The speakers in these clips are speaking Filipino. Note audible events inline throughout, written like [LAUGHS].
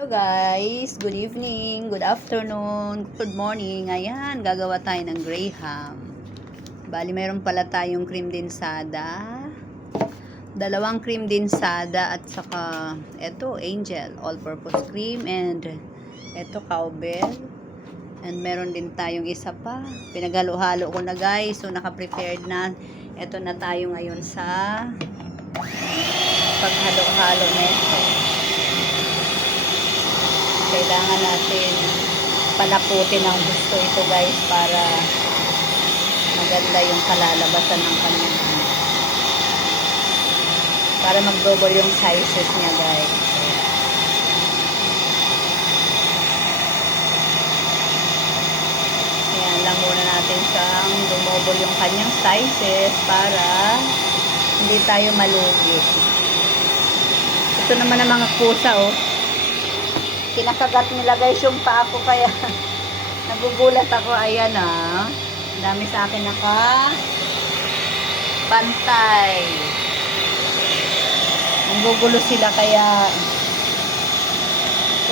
Hello guys, good evening, good afternoon, good morning. Ayan, gagawa tayo ng graham. Bali, mayroon pala tayong cream dinsada. Dalawang cream dinsada at saka eto, angel, all-purpose cream and eto, cowbell. And meron din tayong isa pa. Pinaghalo-halo ko na guys. So, naka-prepared na. Eto na tayo ngayon sa paghalo-halo nito kailangan natin palaputin ng gusto ito guys para maganda yung kalalabasan ng kanyang para mag-double yung sizes niya guys. Ayan lang muna natin siyang dumobol yung kanyang sizes para hindi tayo malugi. Ito naman ang mga pusa oh kinakagat nila guys yung paa ko kaya [LAUGHS] nagugulat ako. Ayan ah. Dami sa akin naka pantay. Nagugulo sila kaya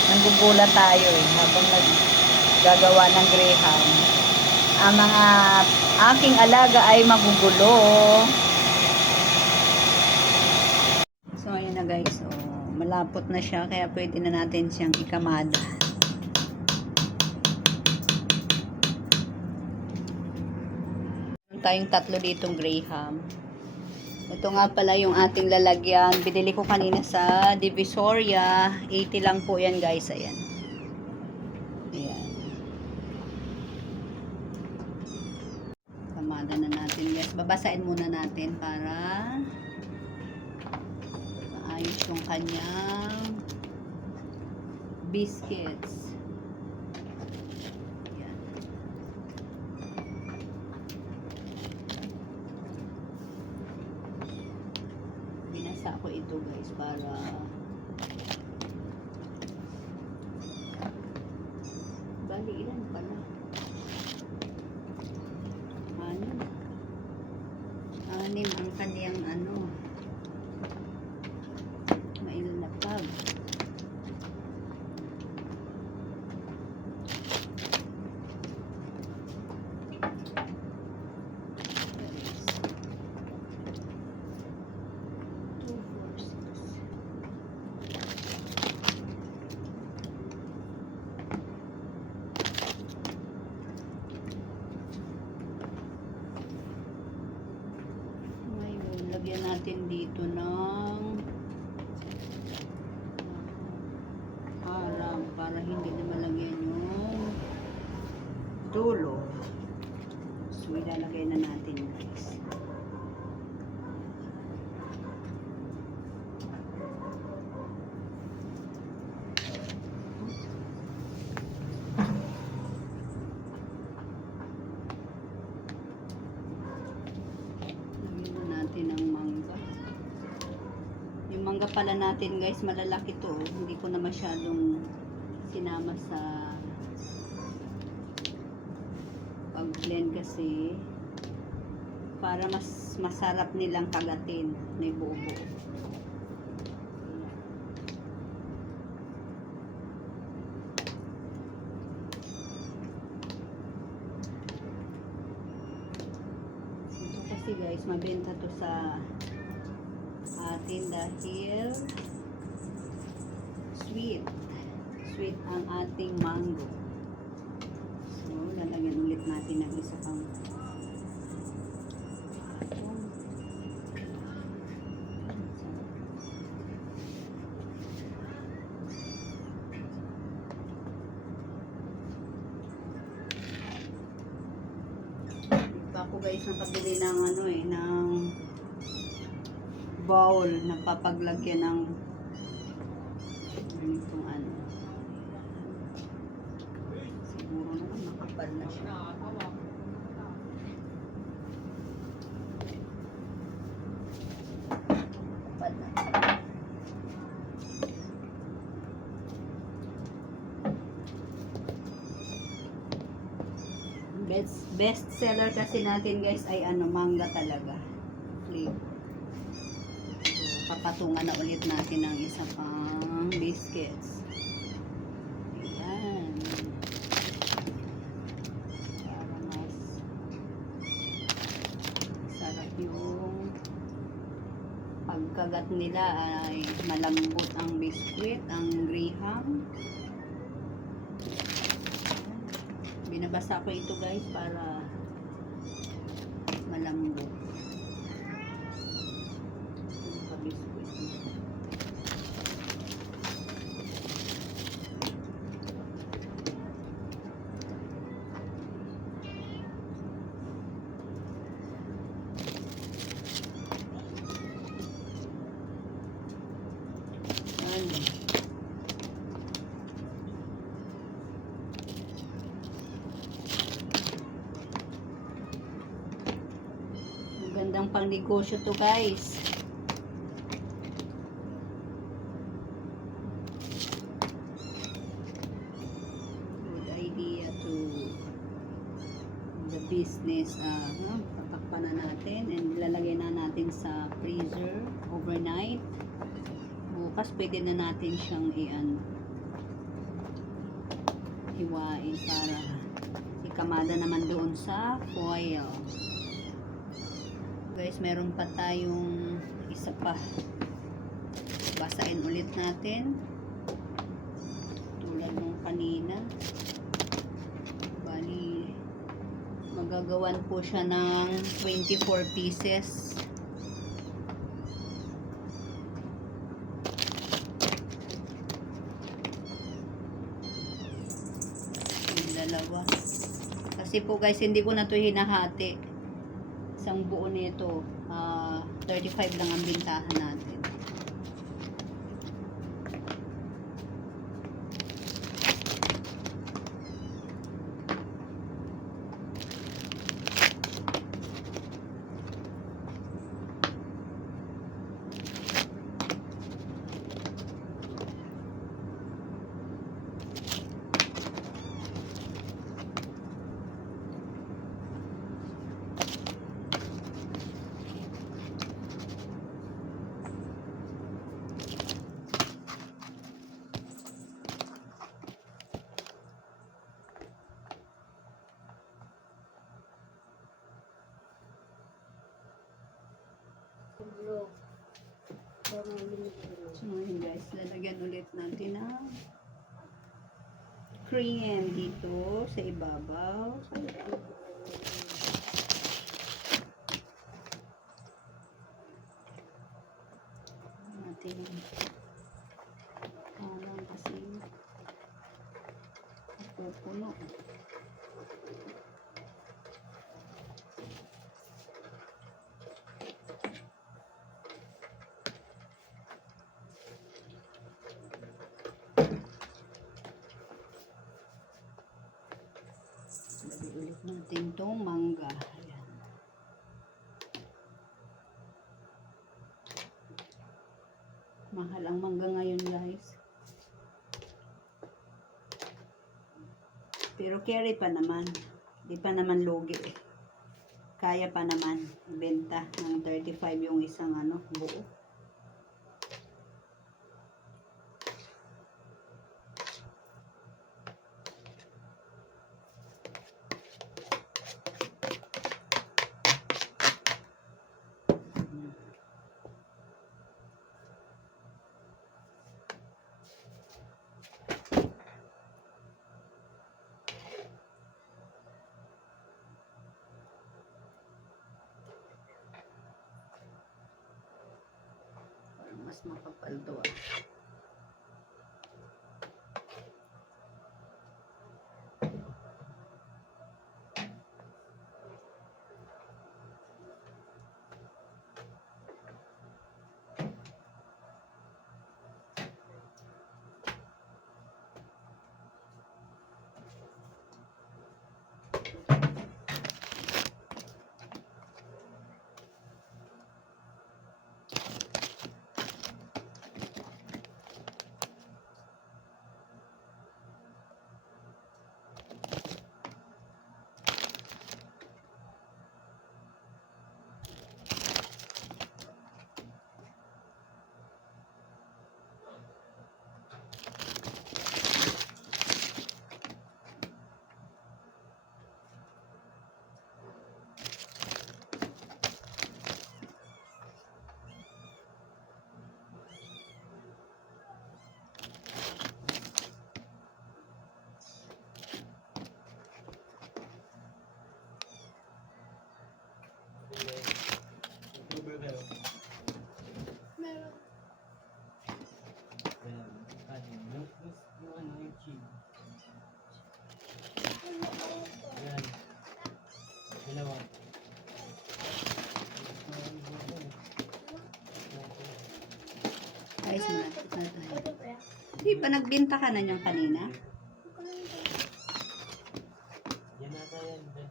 nagugulat tayo eh habang naggagawa ng greyhound. Ang mga aking alaga ay magugulo so ayun na guys oh malapot na siya kaya pwede na natin siyang ikamada. Tayong tatlo ditong graham ito nga pala yung ating lalagyan. Binili ko kanina sa Divisoria. 80 lang po yan guys. Ayan. Ayan. Na natin guys. Babasain muna natin para maayos yung kanyang biscuits. Yan. Binasa ko ito guys para Bali, ilan pala? Anim. Anim ang kanyang ano mailapag. Two, four, six. Ngayon, lagyan natin dito ng harang para hindi na malagyan yung dulo. So, ilalagay na natin guys. Mangga. Pala natin guys, malalaki to. Hindi ko na masyadong sinama sa pag-blend kasi para mas masarap nilang kagatin na buo-buo. Ito kasi guys, mabenta to sa atin dahil sweet. Sweet ang ating mango. So, lalagyan ulit natin ng isa pang pa ako guys nakabili ng ano eh, ng bowl na papaglagyan ng ganitong ano. Siguro naman makapal na siya. Best, best seller kasi natin guys ay ano, mangga talaga. Flavor. So, papatungan na ulit natin ng isa pang biscuits. Ayan. Para mas sarap pagkagat nila ay malambot ang biscuit, ang graham. Binabasa ko ito guys para malambot. Yung pa-biskwit. Ano? Pang negosyo to guys. Good idea to the business. Uh, huh? Tatakpan na natin and ilalagay na natin sa freezer overnight. Bukas pwede na natin siyang i-ano hiwain para ikamada naman doon sa foil. Guys, meron pa tayong isa pa. Basahin ulit natin. Tulad nung kanina. Bali, magagawan po siya ng 24 pieces. Yung dalawa. Kasi po guys, hindi ko na to hinahati. Isang buo nito, ah 35 lang ang bintahan natin. So ngayon guys, lalagyan ulit natin ng cream dito sa ibabaw. Natin natin tong mangga. Ayan. Mahal ang mangga ngayon guys. Pero carry pa naman. Di pa naman lugi eh. Kaya pa naman benta ng 35 yung isang ano, buo. Parang mas makapal to ah. Di ba nagbinta ka na niyan kanina? Yan ata yan, be.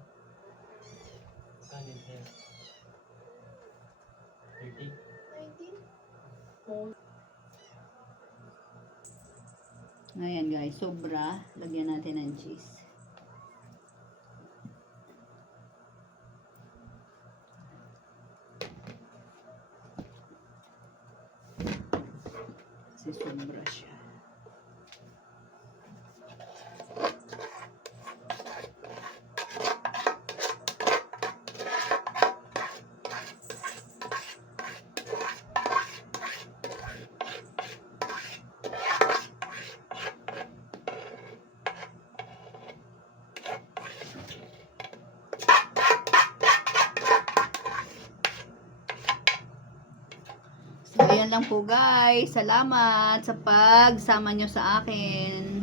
Yun, be? 30? Ayan guys, sobra. Lagyan natin ng cheese. Kasi sobra siya. So, ayan lang po guys. Salamat sa pagsama nyo sa akin.